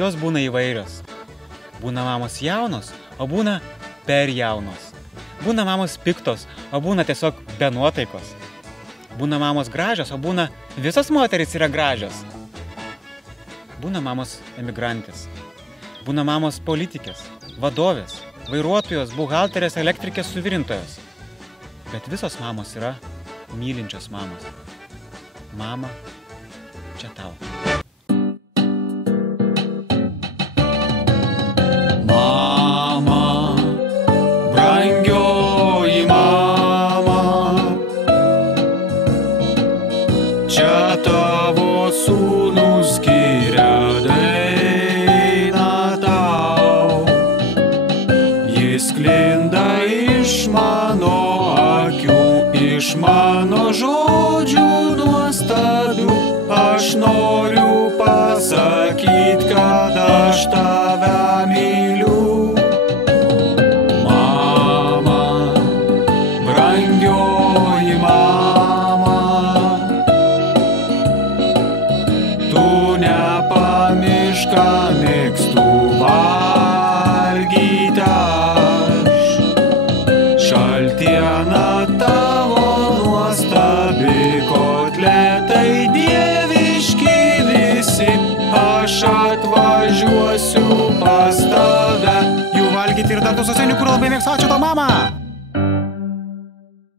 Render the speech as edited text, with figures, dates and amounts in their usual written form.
jos būna įvairios. Būna mamos jaunos, o būna per jaunos. Būna mamos piktos, o būna tiesiog be nuotaikos. Būna mamos gražios, o būna visos moterys yra gražios. Būna mamos emigrantės. Būna mamos politikės, vadovės, vairuotojos, buhalterės, elektrikės, suvirintojos. Bet visos mamos yra mylinčios mamos. Mama, čia tau. Mama, brangioji mama, čia tavo sūnus skiria dainą tau. Jis sklinda iš mano akių, iš mano žodžių nuostabių. Aš noriu pasakyt, kad aš tave myliu. Mama, brangioji mama, tu nepamiršk, ką mėgstu valgyti aš. Šaltiena tavo nuostabi, kotletai dieviški visi. Aš atvažiuosiu pas tave. Jų valgyti ir dar tų sausainių, kur labai mėgstu. Ačiū tau, mama!